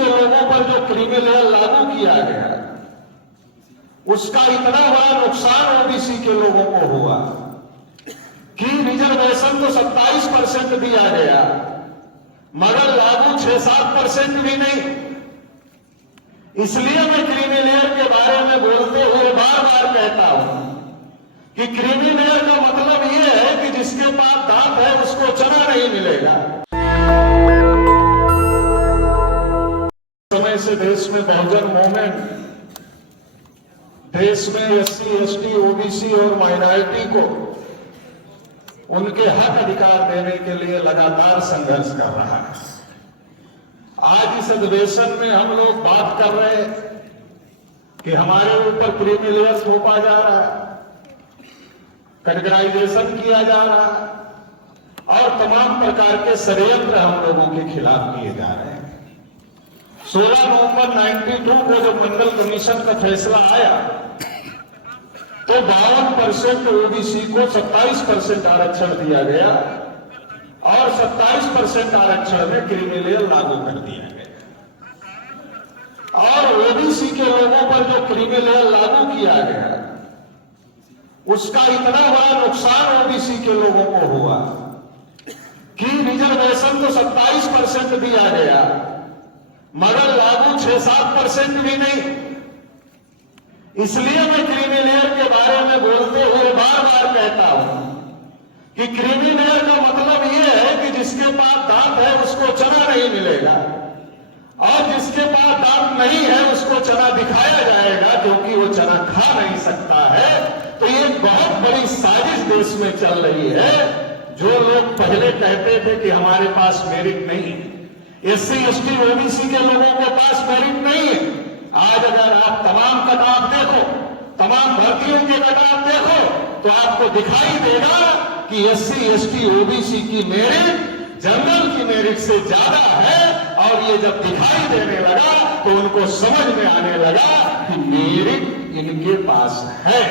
के लोगों पर जो क्रीमी लेयर लागू किया गया, उसका इतना बड़ा नुकसान ओबीसी के लोगों को हुआ कि रिजर्वेशन तो 27% दिया गया, मगर लागू 6-7% भी नहीं। इसलिए मैं क्रीमी लेयर के बारे में बोलते हुए बार बार कहता हूं कि क्रीमी लेयर का मतलब यह है कि जिसके पास दांत है उसको चना नहीं मिलेगा। समय से देश में बहुजन मूवमेंट देश में एससी, एसटी, ओबीसी और माइनॉरिटी को उनके हक अधिकार देने के लिए लगातार संघर्ष कर रहा है। आज इस अधिवेशन में हम लोग बात कर रहे हैं कि हमारे ऊपर क्रीमी लेयर थोपा जा रहा है, कैटेगराइजेशन किया जा रहा है और तमाम प्रकार के षड्यंत्र हम लोगों के खिलाफ किए जा रहे हैं। 16 नवंबर 92 को जब मंडल कमीशन का फैसला आया तो 52% ओबीसी को 27% आरक्षण दिया गया और 27% आरक्षण में क्रीमी लेयर लागू कर दिया गया। और ओबीसी के लोगों पर जो क्रीमी लेयर लागू किया गया, उसका इतना बड़ा नुकसान ओबीसी के लोगों को हुआ कि रिजर्वेशन तो 27% दिया गया, मगर लागू 6-7% भी नहीं। इसलिए मैं क्रीमी लेयर के बारे में बोलते हुए बार बार कहता हूं कि क्रीमी लेयर का मतलब यह है कि जिसके पास दांत है उसको चना नहीं मिलेगा और जिसके पास दांत नहीं है उसको चना दिखाया जाएगा क्योंकि वो चना खा नहीं सकता है। तो ये बहुत बड़ी साजिश देश में चल रही है। जो लोग पहले कहते थे कि हमारे पास मेरिट नहीं है, एससी, एसटी, ओबीसी के लोगों के पास मेरिट नहीं है, आज अगर आप तमाम कटऑफ देखो, तमाम भर्तियों के कटऑफ देखो तो आपको दिखाई देगा कि एससी, एसटी, ओबीसी की मेरिट जनरल की मेरिट से ज्यादा है। और ये जब दिखाई देने लगा तो उनको समझ में आने लगा कि मेरिट इनके पास है,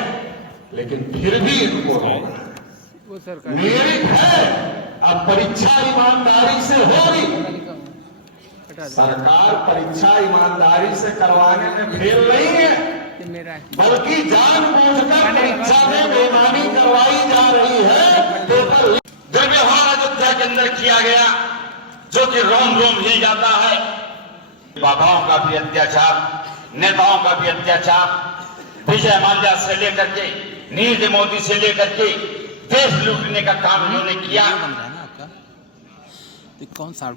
लेकिन फिर भी इनको मेरिट है। अब परीक्षा ईमानदारी से होगी। सरकार परीक्षा ईमानदारी से करवाने में फेल नहीं है, बल्कि जानबूझकर परीक्षा में बेईमानी करवाई जा रही है। पेपर जो व्यवहार अयोध्या के अंदर किया गया, जो कि रोम रोम हिल जाता है, बाबाओं का भी अत्याचार, नेताओं का भी अत्याचार, विजय माल्या से लेकर के नीरज मोदी से लेकर के देश लूटने का काम उन्होंने किया। कौन सा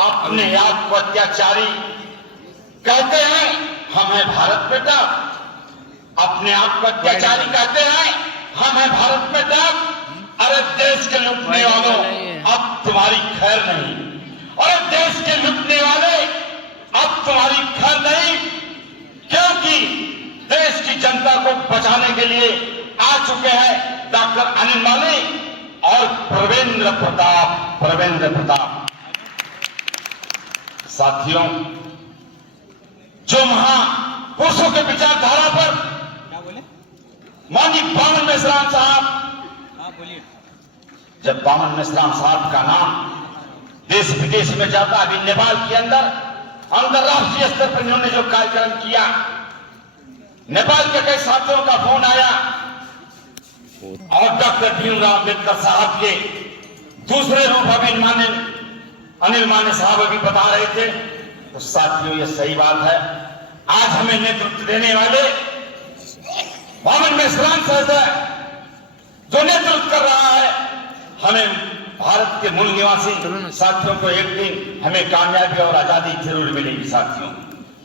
अपने आप को अत्याचारी कहते हैं, हम है भारत बेटा। अपने आप को अत्याचारी कहते हैं, हम है भारत बेटा। अरे देश के लूटने वालों, अब तुम्हारी खैर नहीं। अरे देश के लूटने वाले, अब तुम्हारी खैर नहीं, क्योंकि देश की जनता को बचाने के लिए आ चुके हैं डॉक्टर अनिल माली और प्रवेंद्र प्रताप। साथियों, जो महापुरुषों के विचारधारा पर माननीय वामन मेश्राम साहब, जब वामन मेश्राम साहब का नाम देश विदेश में जाता, अभी नेपाल के अंदर अंतरराष्ट्रीय स्तर पर इन्होंने जो कार्यक्रम किया, नेपाल के कई साथियों का फोन आया और डॉक्टर भीमराव अम्बेडकर साहब के दूसरे रूप अभी अनिल माने साहब अभी बता रहे थे। तो साथियों, ये सही बात है। आज हमें नेतृत्व देने वाले वामन मेश्राम साहब जो नेतृत्व कर रहा है, हमें भारत के मूल निवासी साथियों को एक दिन हमें कामयाबी और आजादी जरूर मिलेगी साथियों।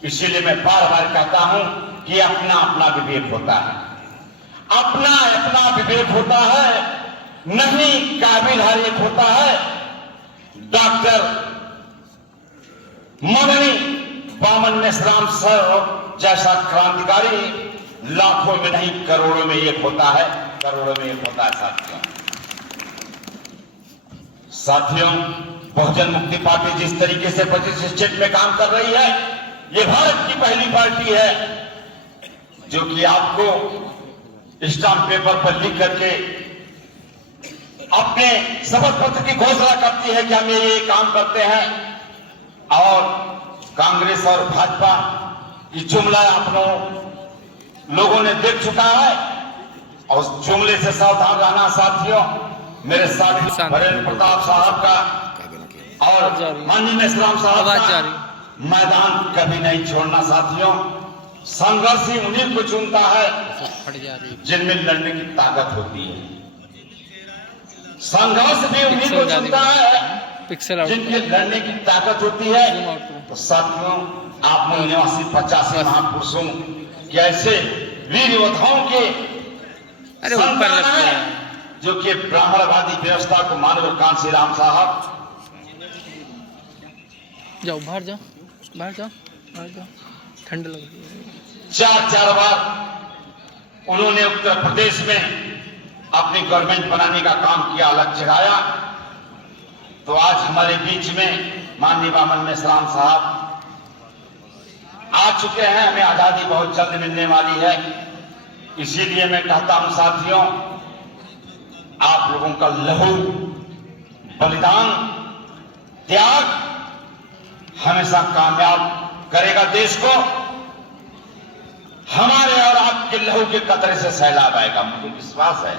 इसीलिए मैं बार बार कहता हूं कि अपना अपना विवेक होता है, अपना अपना विवेक होता है, नहीं काबिल हर एक होता है। डॉक्टर माननीय वामन मेश्राम सर जैसा क्रांतिकारी लाखों में नहीं करोड़ों में एक होता है, करोड़ों में एक होता है। साथियों, बहुजन मुक्ति पार्टी जिस तरीके से 25 स्टेट में काम कर रही है, ये भारत की पहली पार्टी है जो कि आपको स्टाम्प पेपर पर लिख करके अपने शपथ पत्र की घोषणा करती है कि हम ये काम करते हैं और कांग्रेस और भाजपा की जुमला आप लोगों ने देख चुका है और उस जुमले से सावधान रहना साथियों। मेरे साथी वरेंद्र प्रताप साहब का और माननीय मेश्राम साहब का मैदान कभी नहीं छोड़ना साथियों। संघर्ष ही उन्हीं को चुनता है जिनमें लड़ने की ताकत होती है। संघर्ष भी उन्हीं को चुनता है जिनके लड़ने की ताकत होती है। तो साथियों, आप मूल निवासी 85 महापुरुषों के ऐसे वीर योद्धाओं के संतान हैं जो कि ब्राह्मणवादी व्यवस्था को मानव कांसी राम साहब। जाओ बाहर जाओ, बाहर जाओ, बाहर जाओ, ठंड लग रही है। 4 बार उन्होंने उत्तर प्रदेश में अपनी गवर्नमेंट बनाने का काम किया, अलग जगाया। तो आज हमारे बीच में माननीय वामन मेश्राम साहब आ चुके हैं। हमें आजादी बहुत जल्द मिलने वाली है, इसीलिए मैं कहता हूं साथियों, आप लोगों का लहू, बलिदान, त्याग हमेशा कामयाब करेगा देश को। हमारे और आपके लहू के कतरे से सैलाब आएगा, मुझे विश्वास है।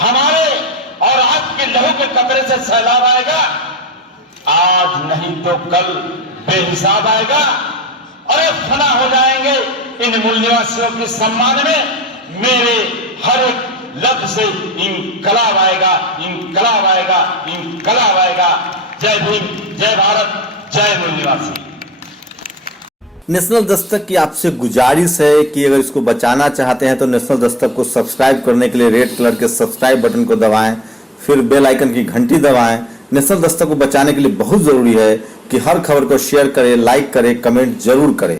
हमारे और आपके लहू के कतरे से सैलाब आएगा, आज नहीं तो कल बेहिसाब आएगा और फना हो जाएंगे। इन मूल निवासियों के सम्मान में मेरे हर एक लफ्ज से इंकलाब आएगा, इंकलाब आएगा, इंकलाब आएगा। जय भीम, जय भारत, जय मूल निवासी। नेशनल दस्तक की आपसे गुजारिश है कि अगर इसको बचाना चाहते हैं तो नेशनल दस्तक को सब्सक्राइब करने के लिए रेड कलर के सब्सक्राइब बटन को दबाएं, फिर बेल आइकन की घंटी दबाएं। नेशनल दस्तक को बचाने के लिए बहुत जरूरी है कि हर खबर को शेयर करें, लाइक करें, कमेंट जरूर करें।